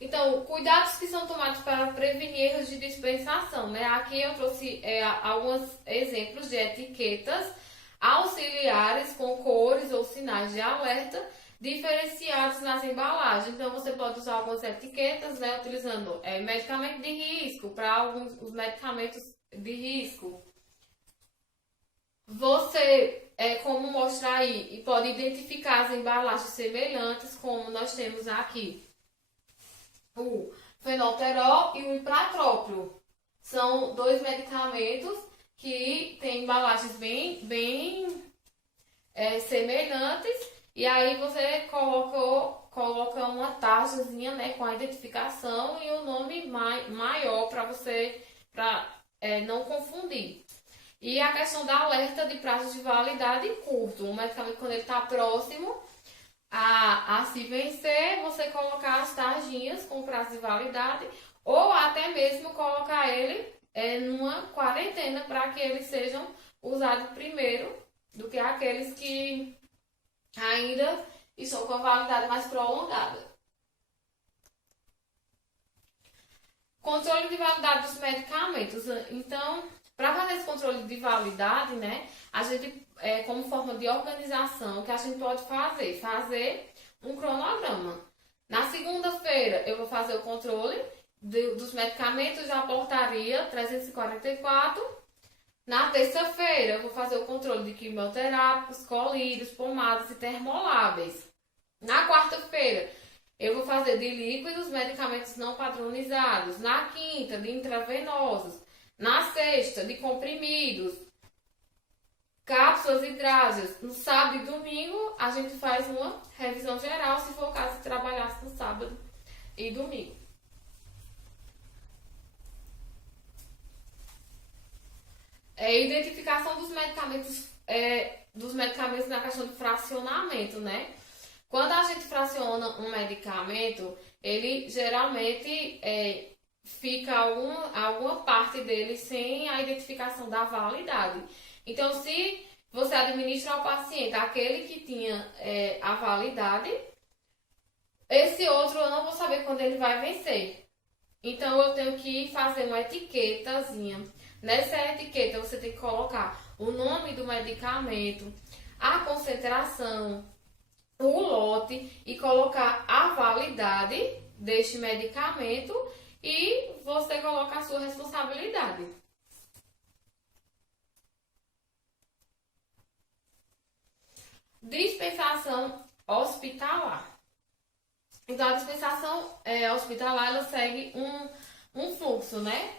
Então, cuidados que são tomados para prevenir erros de dispensação, né? Aqui eu trouxe alguns exemplos de etiquetas auxiliares com cores ou sinais de alerta diferenciados nas embalagens. Então, você pode usar algumas etiquetas, né, utilizando medicamento de risco para alguns os medicamentos de risco. Você, como mostrar aí, e pode identificar as embalagens semelhantes, como nós temos aqui o fenolterol e o ipratrópio. São dois medicamentos que têm embalagens bem semelhantes. E aí você coloca uma taxazinha, né, com a identificação e o nome maior para não confundir. E a questão da alerta de prazo de validade curto. O medicamento, quando ele está próximo a se vencer, você colocar as tarjinhas com prazo de validade, ou até mesmo colocar ele numa quarentena para que eles sejam usados primeiro do que aqueles que ainda estão com a validade mais prolongada. Controle de validade dos medicamentos. Então, para fazer esse controle de validade, né, a gente, como forma de organização, que a gente pode fazer um cronograma. Na segunda-feira, eu vou fazer o controle dos medicamentos da portaria 344. Na terça-feira, eu vou fazer o controle de quimioterápicos, colírios, pomadas e termoláveis. Na quarta-feira, eu vou fazer de líquidos, medicamentos não padronizados. Na quinta, de intravenosos. Na sexta, de comprimidos, cápsulas e dráseos. No sábado e domingo, a gente faz uma revisão geral, se for o caso de trabalhasse no sábado e domingo. Identificação dos medicamentos na questão de fracionamento, né? Quando a gente fraciona um medicamento, ele geralmente fica alguma parte dele sem a identificação da validade. Então, se você administra ao paciente aquele que tinha a validade, esse outro eu não vou saber quando ele vai vencer. Então, eu tenho que fazer uma etiquetazinha. Nessa etiqueta, você tem que colocar o nome do medicamento, a concentração, o lote e colocar a validade deste medicamento e você coloca a sua responsabilidade. Dispensação hospitalar. Então, a dispensação hospitalar, ela segue um fluxo, né?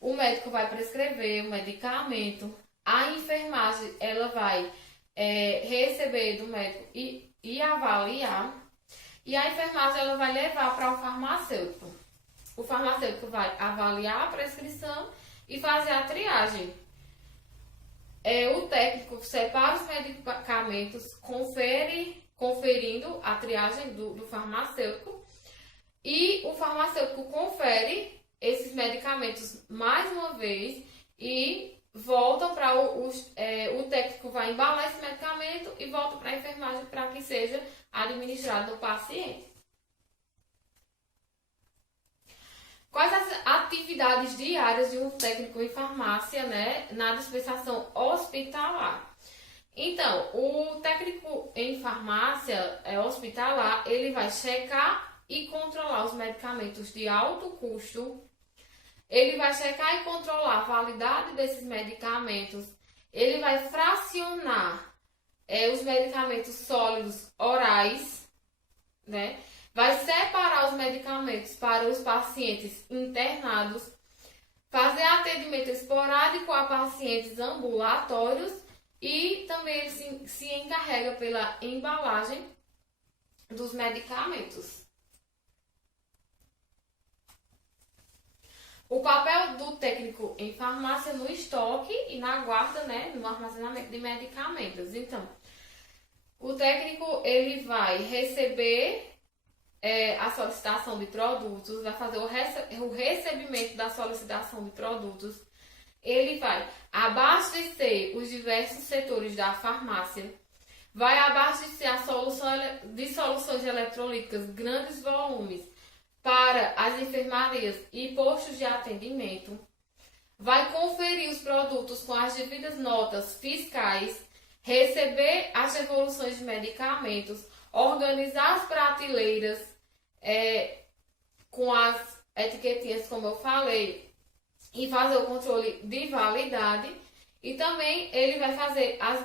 O médico vai prescrever o medicamento, a enfermagem, ela vai receber do médico e avaliar, e a enfermagem, ela vai levar para o farmacêutico. O farmacêutico vai avaliar a prescrição e fazer a triagem. O técnico separa os medicamentos, conferindo a triagem do farmacêutico, e o farmacêutico confere esses medicamentos mais uma vez e voltam para o técnico vai embalar esse medicamento e volta para a enfermagem para que seja administrado no paciente. Quais as atividades diárias de um técnico em farmácia, né, na dispensação hospitalar? Então, o técnico em farmácia hospitalar, ele vai checar e controlar os medicamentos de alto custo. Ele vai checar e controlar a validade desses medicamentos. Ele vai fracionar os medicamentos sólidos orais, né? Vai separar os medicamentos para os pacientes internados, fazer atendimento esporádico a pacientes ambulatórios e também ele se encarrega pela embalagem dos medicamentos. O papel do técnico em farmácia no estoque e na guarda, né, no armazenamento de medicamentos. Então, o técnico ele vai receber a solicitação de produtos, vai fazer o recebimento da solicitação de produtos, ele vai abastecer os diversos setores da farmácia, vai abastecer a soluções eletrolíticas, grandes volumes, para as enfermarias e postos de atendimento, vai conferir os produtos com as devidas notas fiscais, receber as devoluções de medicamentos, organizar as prateleiras com as etiquetinhas, como eu falei, e fazer o controle de validade. E também ele vai fazer as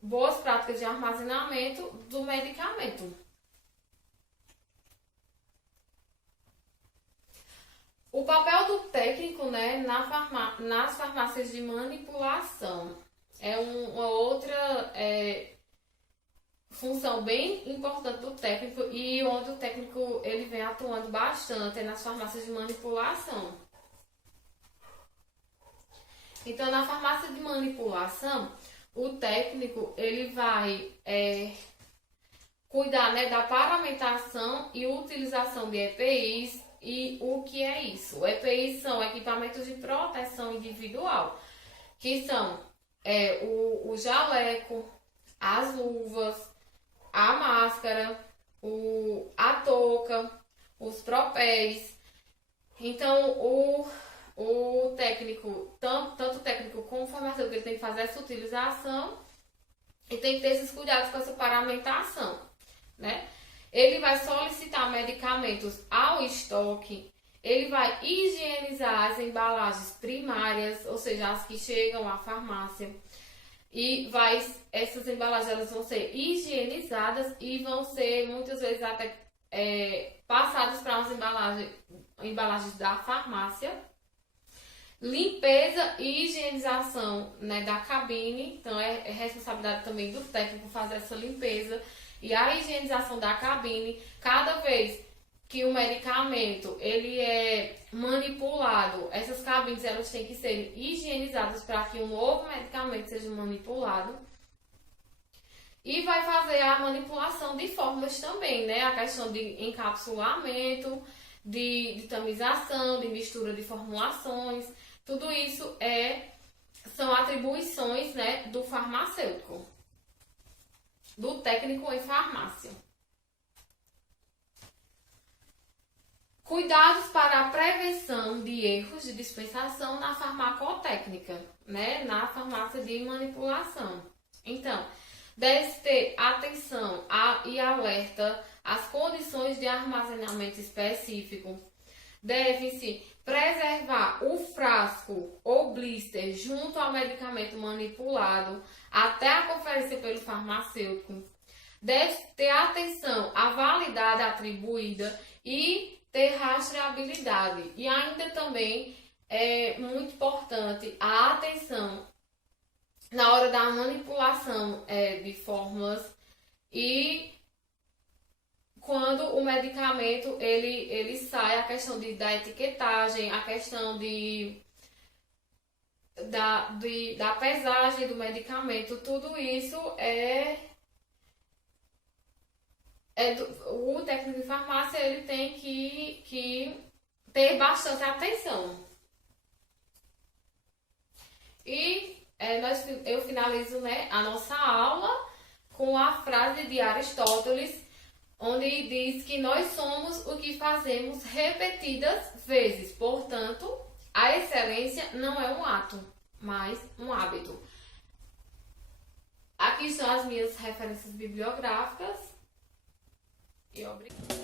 boas práticas de armazenamento do medicamento. O papel do técnico, né, nas farmácias de manipulação é uma outra função bem importante do técnico e onde o técnico ele vem atuando bastante nas farmácias de manipulação. Então, na farmácia de manipulação, o técnico ele vai cuidar, né, da paramentação e utilização de EPIs. E o que é isso? EPIs são equipamentos de proteção individual, que são o jaleco, as luvas, a máscara, a touca, os propés. Então, o técnico, tanto o técnico como o farmacêutico, ele tem que fazer essa utilização e tem que ter esses cuidados com essa paramentação, né? Ele vai solicitar medicamentos ao estoque, ele vai higienizar as embalagens primárias, ou seja, as que chegam à farmácia. E essas embalagens elas vão ser higienizadas e vão ser muitas vezes até passadas para as embalagens da farmácia. Limpeza e higienização, né, da cabine, então é responsabilidade também do técnico fazer essa limpeza e a higienização da cabine. Cada vez que o medicamento ele é manipulado, essas cabines elas têm que ser higienizadas para que um novo medicamento seja manipulado. E vai fazer a manipulação de fórmulas também, né? A questão de encapsulamento, de tamização, de mistura de formulações. Tudo isso são atribuições, né, do farmacêutico, do técnico em farmácia. Cuidados para a prevenção de erros de dispensação na farmacotécnica, né, na farmácia de manipulação. Então, deve ter atenção e alerta às condições de armazenamento específico. Deve-se preservar o frasco ou blister junto ao medicamento manipulado até a conferência pelo farmacêutico. Deve ter atenção à validade atribuída e ter rastreabilidade. E ainda também é muito importante a atenção na hora da manipulação de fórmulas e quando o medicamento ele sai, a questão da etiquetagem, a questão da pesagem do medicamento, tudo isso o técnico de farmácia ele tem que ter bastante atenção. E eu finalizo, né, a nossa aula com a frase de Aristóteles, onde diz que nós somos o que fazemos repetidas vezes. Portanto, a excelência não é um ato, mas um hábito. Aqui estão as minhas referências bibliográficas. E obrigada.